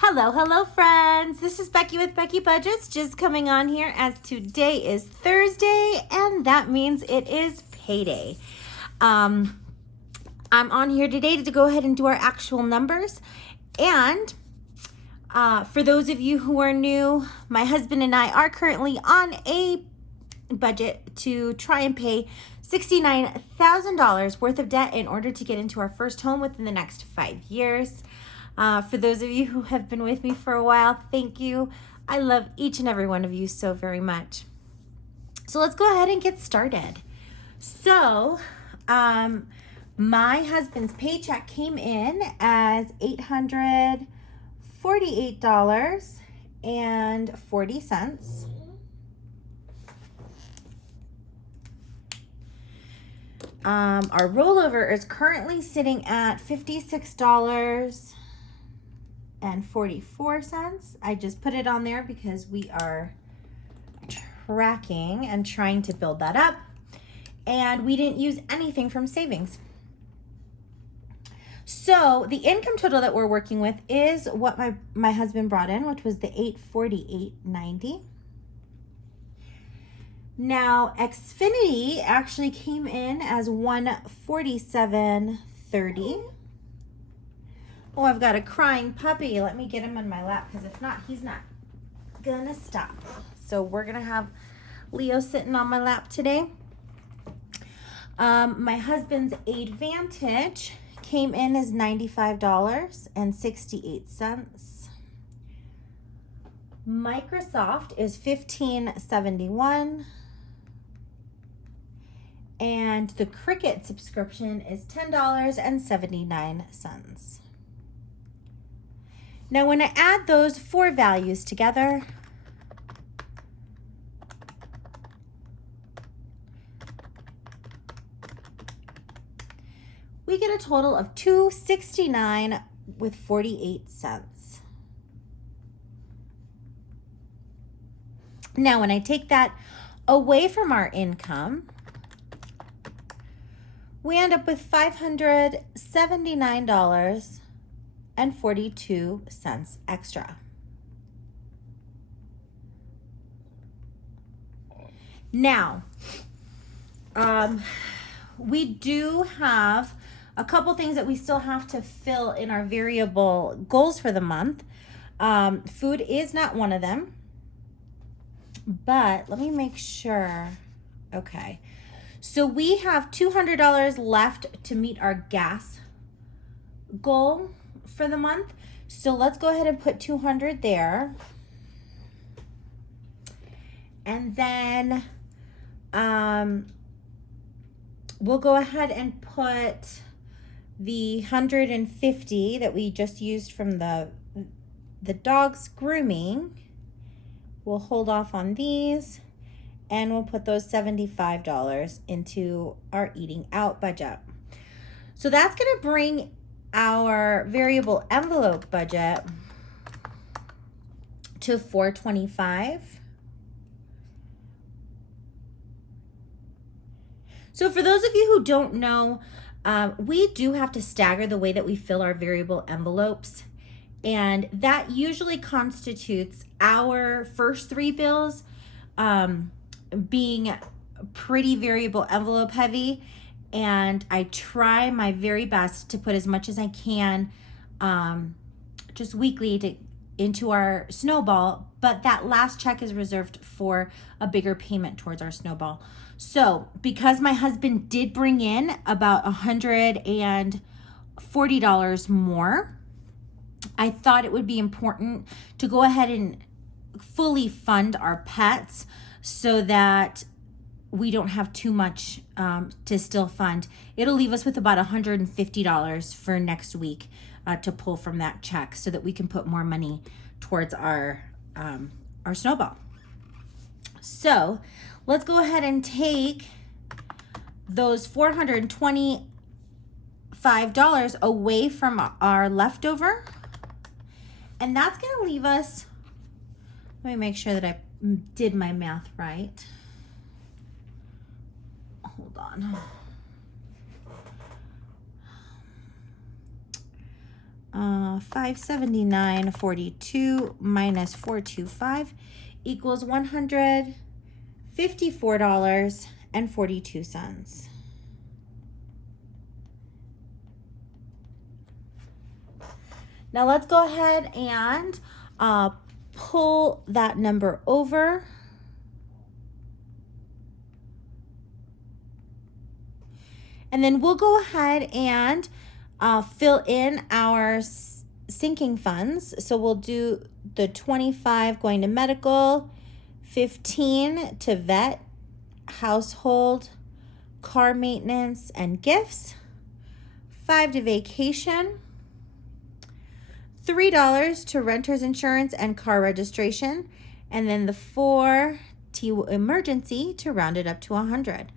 Hello friends. This is Becky with Becky Budgets, just coming on here as today is Thursday and that means it is payday. I'm on here today to go ahead and do our actual numbers. And for those of you who are new, my husband and I are currently on a budget to try and pay $69,000 worth of debt in order to get into our first home within the next 5 years. For those of you who have been with me for a while, thank you. I love each and every one of you so very much. So let's go ahead and get started. So, my husband's paycheck came in as $848.40. Our rollover is currently sitting at $56.44. I just put it on there because we are tracking and trying to build that up. And we didn't use anything from savings. So the income total that we're working with is what my husband brought in, which was the $848.90. Now, Xfinity actually came in as $147.30. Oh, I've got a crying puppy. Let me get him on my lap because if not, he's not gonna stop. So we're gonna have Leo sitting on my lap today. My husband's Advantage came in as $95.68. Microsoft is $15.71. And the Cricket subscription is $10.79. Now, when I add those four values together, we get a total of $269.48. Now, when I take that away from our income, we end up with $579.42 extra. Now, we do have a couple things that we still have to fill in our variable goals for the month. Food is not one of them, but let me make sure. Okay. So we have $200 left to meet our gas goal for the month. So let's go ahead and put 200 there. And then we'll go ahead and put the 150 that we just used from the dog's grooming. We'll hold off on these. And we'll put those $75 into our eating out budget. So that's going to bring our variable envelope budget to $425. So for those of you who don't know, we do have to stagger the way that we fill our variable envelopes. And that usually constitutes our first three bills being pretty variable envelope heavy, and I try my very best to put as much as I can just weekly into our snowball, but that last check is reserved for a bigger payment towards our snowball. So because my husband did bring in about $140 more, I thought it would be important to go ahead and fully fund our pets so that we don't have too much to still fund. It'll leave us with about $150 for next week to pull from that check so that we can put more money towards our snowball. So let's go ahead and take those $425 away from our leftover. And that's going to leave us, let me make sure that I did my math right. Hold on. $579.42 minus 425 equals $154.42. Now let's go ahead and pull that number over. And then we'll go ahead and fill in our sinking funds. So we'll do the 25 going to medical, 15 to vet, household, car maintenance, and gifts, 5 to vacation, $3 to renter's insurance and car registration, and then the 4 to emergency to round it up to 100.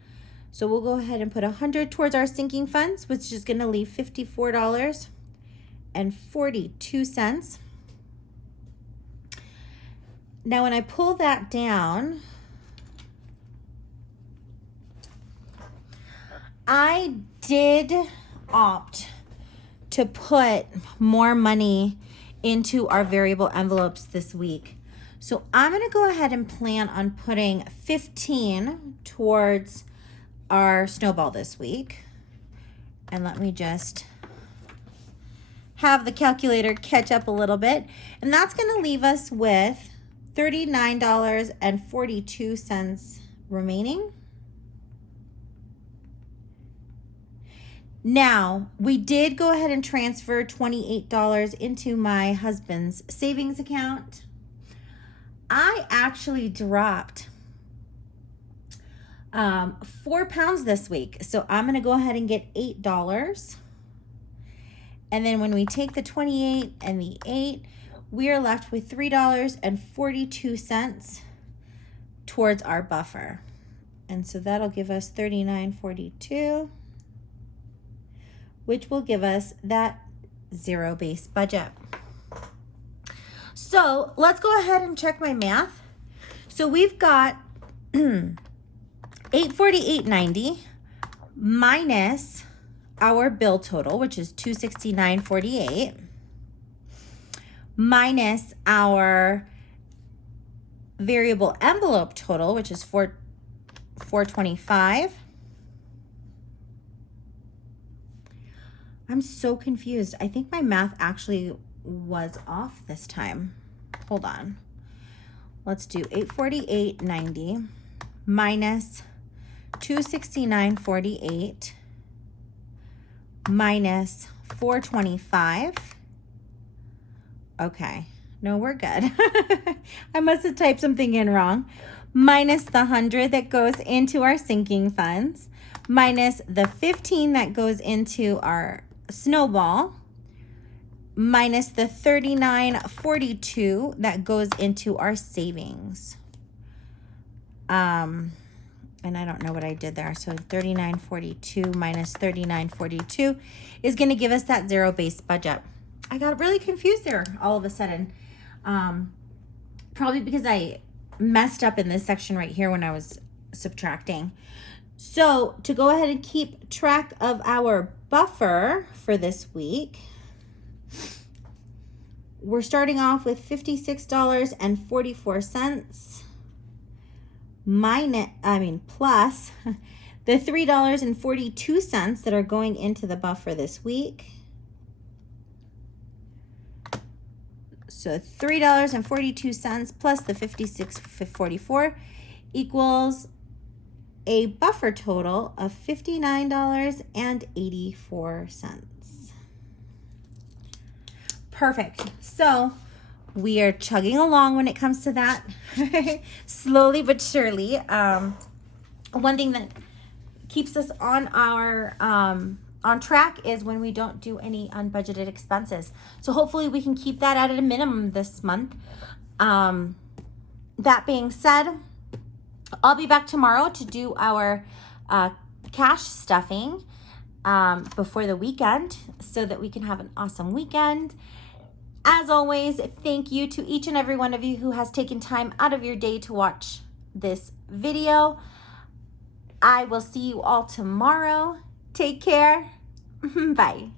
So we'll go ahead and put 100 towards our sinking funds, which is going to leave $54.42. Now, when I pull that down, I did opt to put more money into our variable envelopes this week. So I'm going to go ahead and plan on putting 15 towards our snowball this week. And let me just have the calculator catch up a little bit. And that's going to leave us with $39.42 remaining. Now, we did go ahead and transfer $28 into my husband's savings account. I actually dropped 4 pounds this week. So I'm going to go ahead and get $8. And then when we take the 28 and the 8, we are left with $3.42 towards our buffer. And so that'll give us $39.42, which will give us that zero-based budget. So let's go ahead and check my math. So we've got $848.90 minus our bill total, which is $269.48, minus our variable envelope total, which is $425. I'm so confused. I think my math actually was off this time. Hold on. Let's do $848.90 minus $269.48 minus $425. Okay, no, we're good. I must have typed something in wrong. Minus the 100 that goes into our sinking funds, minus the 15 that goes into our snowball, minus the $39.42 that goes into our savings. And I don't know what I did there. So $39.42 minus $39.42 is going to give us that zero-based budget. I got really confused there all of a sudden. Probably because I messed up in this section right here when I was subtracting. So to go ahead and keep track of our buffer for this week, we're starting off with $56.44 plus the $3.42 that are going into the buffer this week. So $3.42 plus the $56.44 equals a buffer total of $59.84. Perfect. So we are chugging along when it comes to that, slowly but surely. One thing that keeps us on our on track is when we don't do any unbudgeted expenses. So hopefully we can keep that at a minimum this month. That being said, I'll be back tomorrow to do our cash stuffing before the weekend so that we can have an awesome weekend. As always, thank you to each and every one of you who has taken time out of your day to watch this video. I will see you all tomorrow. Take care. Bye.